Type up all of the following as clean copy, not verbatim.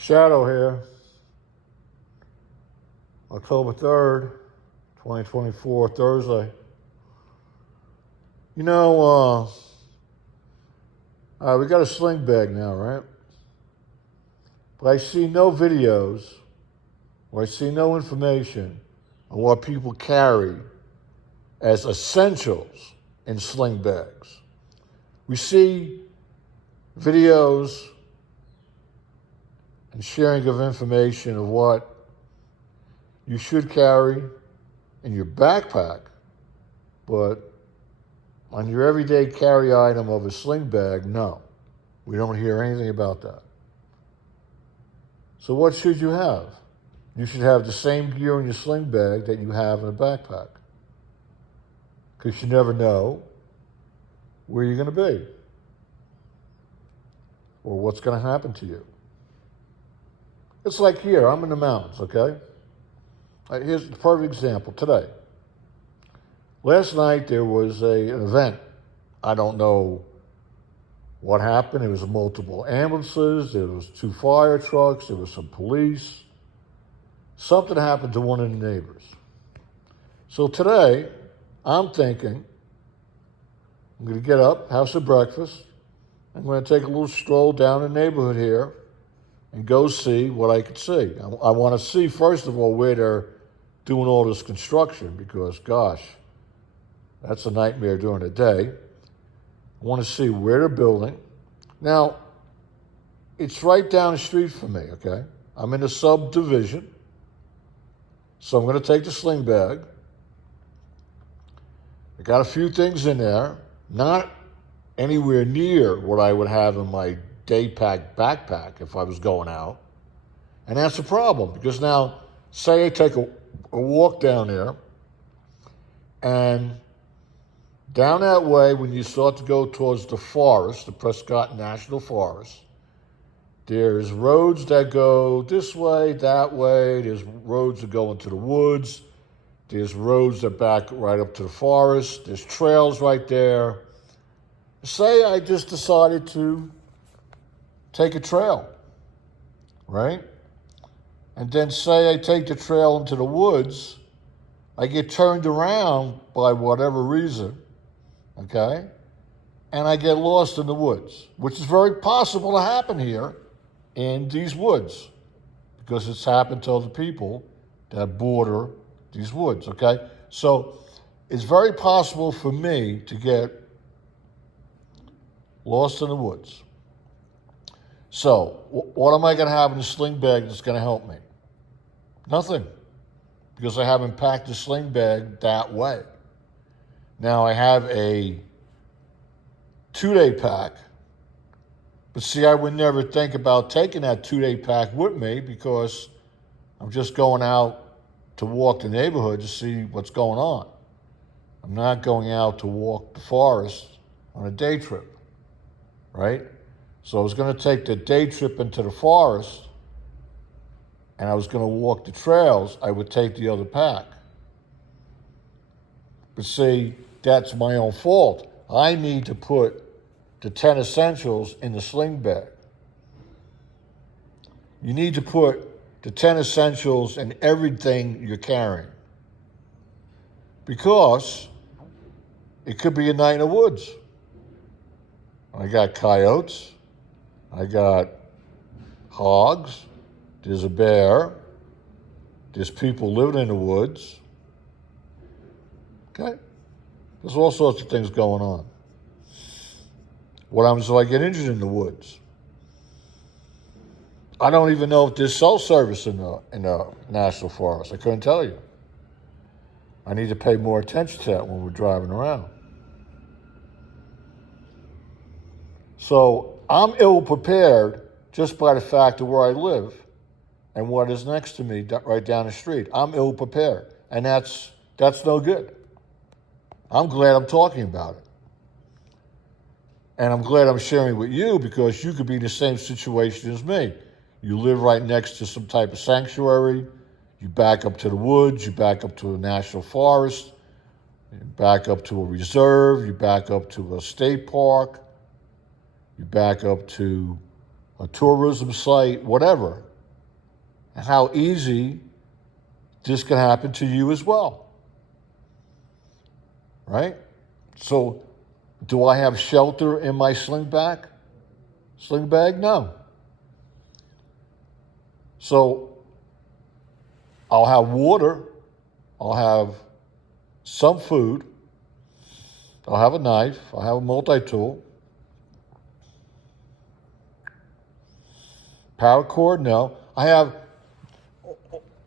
Shadow here, October 3rd, 2024, Thursday. You know, we got a sling bag now, right? But I see no videos, or I see no information on what people carry as essentials in sling bags. We see videos and sharing of information of what you should carry in your backpack, but on your everyday carry item of a sling bag, no. We don't hear anything about that. So what should you have? You should have the same gear in your sling bag that you have in a backpack, because you never know where you're going to be or what's going to happen to you. It's like here, I'm in the mountains, okay? Here's the perfect example today. Last night there was an event. I don't know what happened. There was multiple ambulances, there was 2 fire trucks, there was some police. Something happened to one of the neighbors. So today, I'm thinking, I'm going to get up, have some breakfast. I'm going to take a little stroll down the neighborhood here and go see what I could see. I want to see, first of all, where they're doing all this construction, because, gosh, that's a nightmare during the day. I want to see where they're building. Now, it's right down the street from me, okay? I'm in a subdivision, so I'm going to take the sling bag. I got a few things in there, not anywhere near what I would have in my day pack backpack if I was going out. And that's a problem, because now, say I take a walk down there, and down that way, when you start to go towards the forest, the Prescott National Forest, there's roads that go this way, that way, there's roads that go into the woods, there's roads that back right up to the forest, there's trails right there. Say I just decided to take a trail, right? And then say I take the trail into the woods, I get turned around by whatever reason, okay? And I get lost in the woods, which is very possible to happen here in these woods, because it's happened to other people that border these woods, okay? So it's very possible for me to get lost in the woods. So what am I going to have in the sling bag that's going to help me? Nothing, because I haven't packed the sling bag that way. Now I have a 2-day pack, but see, I would never think about taking that 2-day pack with me, because I'm just going out to walk the neighborhood to see what's going on. I'm not going out to walk the forest on a day trip, right? So I was going to take the day trip into the forest, and I was going to walk the trails. I would take the other pack. But see, that's my own fault. I need to put the 10 essentials in the sling bag. You need to put the 10 essentials in everything you're carrying, because it could be a night in the woods. I got coyotes, I got hogs, there's a bear, there's people living in the woods, okay? There's all sorts of things going on. What happens if I get injured in the woods? I don't even know if there's cell service in the National Forest. I couldn't tell you. I need to pay more attention to that when we're driving around. So I'm ill prepared just by the fact of where I live and what is next to me right down the street. I'm ill prepared, and that's no good. I'm glad I'm talking about it. And I'm glad I'm sharing with you, because you could be in the same situation as me. You live right next to some type of sanctuary, you back up to the woods, you back up to a national forest, you back up to a reserve, you back up to a state park, you back up to a tourism site, whatever. and how easy this can happen to you as well. Right? So, do I have shelter in my sling bag? No. So, I'll have water, I'll have some food, I'll have a knife, I'll have a multi-tool. Power cord, no. I have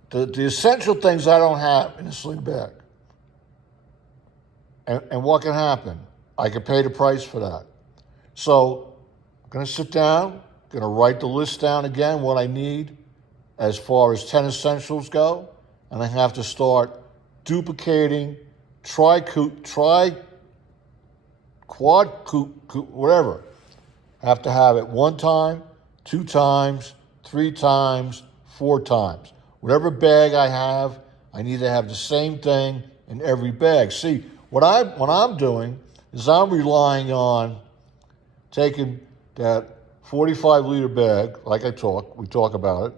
the essential things I don't have in a sling bag. And what can happen? I can pay the price for that. So I'm going to sit down, going to write the list down again, what I need as far as 10 essentials go, and I have to start duplicating, whatever. I have to have it 1 time, 2 times, 3 times, 4 times. Whatever bag I have, I need to have the same thing in every bag. See, what I'm doing is I'm relying on taking that 45-liter bag, like we talk about it,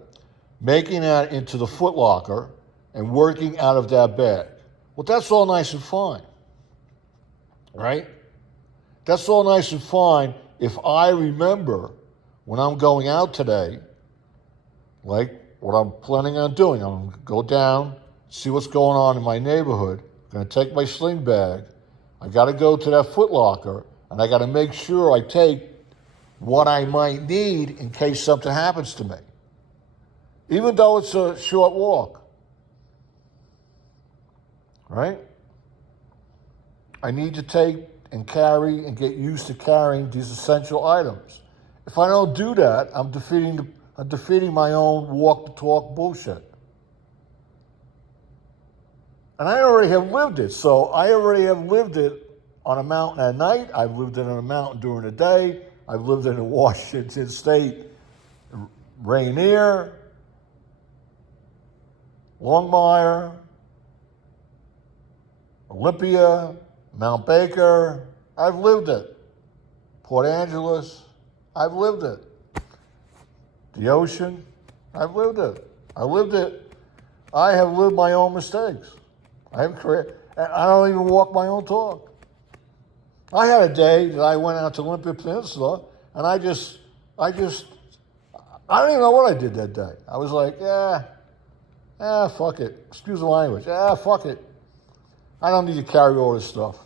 making that into the foot locker and working out of that bag. Well, that's all nice and fine, right? That's all nice and fine if I remember when I'm going out today, like what I'm planning on doing. I'm going to go down, see what's going on in my neighborhood. I'm going to take my sling bag. I got to go to that Foot Locker, and I got to make sure I take what I might need in case something happens to me, even though it's a short walk, right? I need to take and carry and get used to carrying these essential items. If I don't do that, I'm defeating my own walk the talk bullshit. And I already have lived it. So I already have lived it on a mountain at night. I've lived it on a mountain during the day. I've lived it in Washington State, Rainier, Longmire, Olympia, Mount Baker. I've lived it. Port Angeles. I've lived it. The ocean. I've lived it. I lived it. I have lived my own mistakes. I don't even walk my own talk. I had a day that I went out to Olympia Peninsula, and I don't even know what I did that day. I was like, fuck it. Excuse the language. Fuck it. I don't need to carry all this stuff.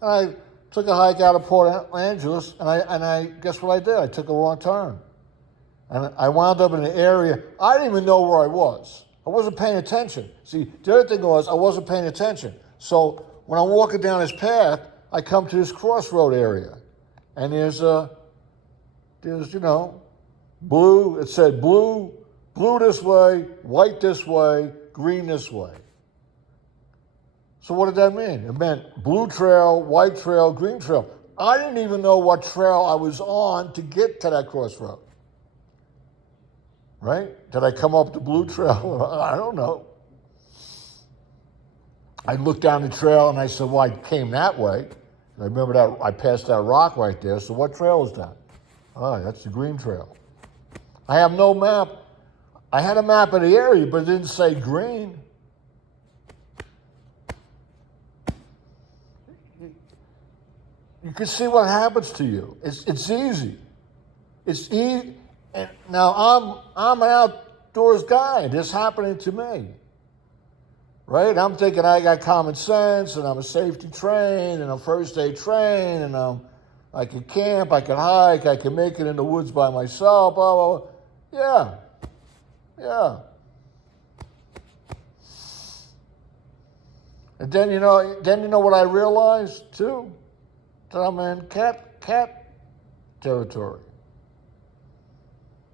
And I took a hike out of Port Angeles, and I guess what I did? I took a wrong turn. And I wound up in an area, I didn't even know where I was. I wasn't paying attention. See, the other thing was I wasn't paying attention. So when I'm walking down this path, I come to this crossroad area. And there's blue. It said blue this way, white this way, green this way. So what did that mean? It meant blue trail, white trail, green trail. I didn't even know what trail I was on to get to that crossroad. Right? Did I come up the blue trail? I don't know. I looked down the trail and I said, well, I came that way. I remember that I passed that rock right there. So what trail is that? Oh, that's the green trail. I have no map. I had a map of the area, but it didn't say green. You can see what happens to you. It's easy. It's easy. And now I'm an outdoors guy. This happening to me, right? I'm thinking I got common sense, and I'm a safety trained, and I'm first aid trained, and I can camp, I can hike, I can make it in the woods by myself. Blah blah blah. Yeah. And then you know what I realized too, that I'm in cat territory.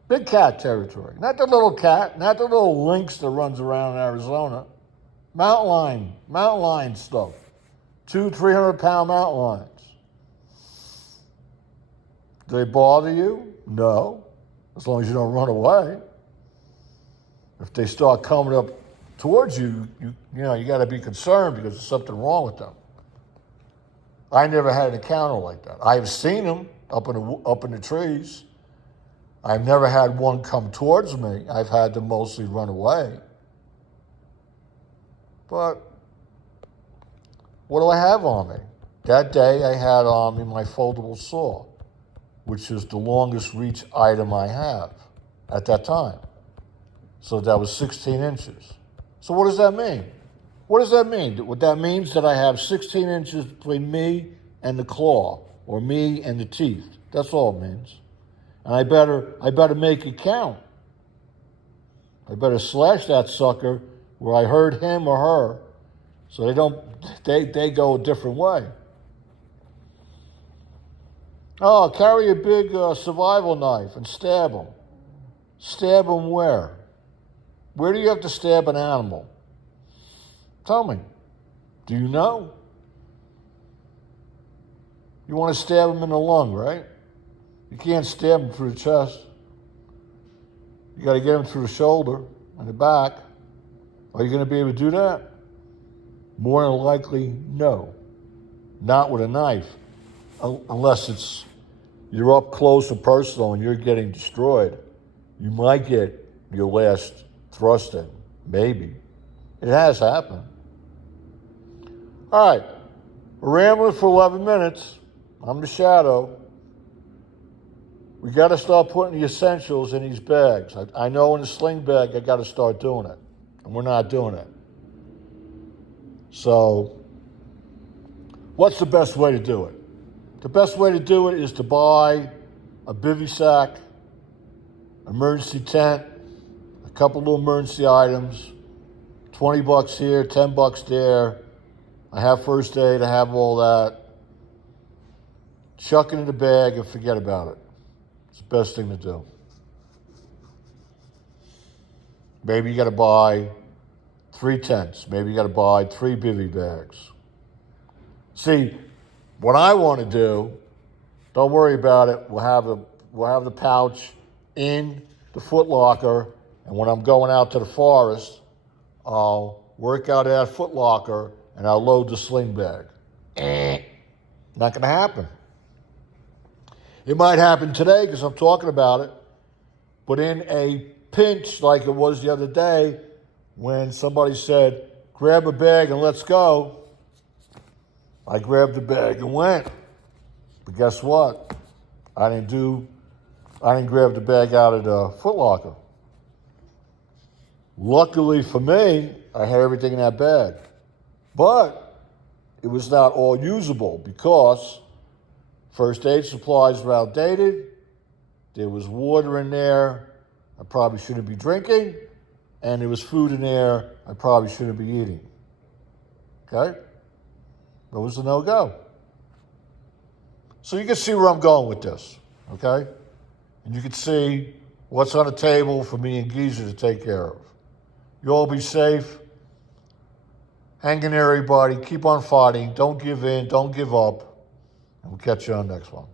Big cat territory. Not the little cat, not the little lynx that runs around in Arizona. Mountain lion stuff. 200-300-pound mountain lions. Do they bother you? No, as long as you don't run away. If they start coming up towards you, you got to be concerned because there's something wrong with them. I never had an encounter like that. I've seen them up in the trees. I've never had one come towards me. I've had to mostly run away. But what do I have on me? That day I had on me my foldable saw, which is the longest reach item I have at that time. So that was 16 inches. So what does that mean? What does that mean? What that means that I have 16 inches between me and the claw, or me and the teeth. That's all it means. And I better make it count. I better slash that sucker where I hurt him or her, so they go a different way. Oh, carry a big survival knife and stab them. Stab them where? Where do you have to stab an animal? Tell me. Do you know? You want to stab them in the lung, right? You can't stab them through the chest. You got to get them through the shoulder and the back. Are you going to be able to do that? More than likely, no. Not with a knife. Unless you're up close and personal and you're getting destroyed. You might get your last thrust in. Maybe. It has happened. All right. We're rambling for 11 minutes. I'm the shadow. We got to start putting the essentials in these bags. I know in the sling bag, I got to start doing it. And we're not doing it. So, what's the best way to do it? The best way to do it is to buy a bivy sack, emergency tent, a couple little emergency items, $20 here, $10 there. I have first aid, I have all that. Chuck it in the bag and forget about it. It's the best thing to do. Maybe you got to buy 3 tents. Maybe you got to buy 3 bivy bags. See, what I want to do, don't worry about it. We'll have the pouch in the foot locker, and when I'm going out to the forest, I'll work out of that foot locker and I'll load the sling bag. Not going to happen. It might happen today because I'm talking about it, but in a pinch like it was the other day when somebody said, grab a bag and let's go, I grabbed the bag and went. But guess what? I didn't grab the bag out of the Foot Locker. Luckily for me, I had everything in that bag. But it was not all usable because first aid supplies were outdated. There was water in there I probably shouldn't be drinking. And there was food in there I probably shouldn't be eating. Okay? That was a no-go. So you can see where I'm going with this. Okay? And you can see what's on the table for me and Geezer to take care of. You all be safe. Hang in there, everybody. Keep on fighting. Don't give in. Don't give up. And we'll catch you on the next one.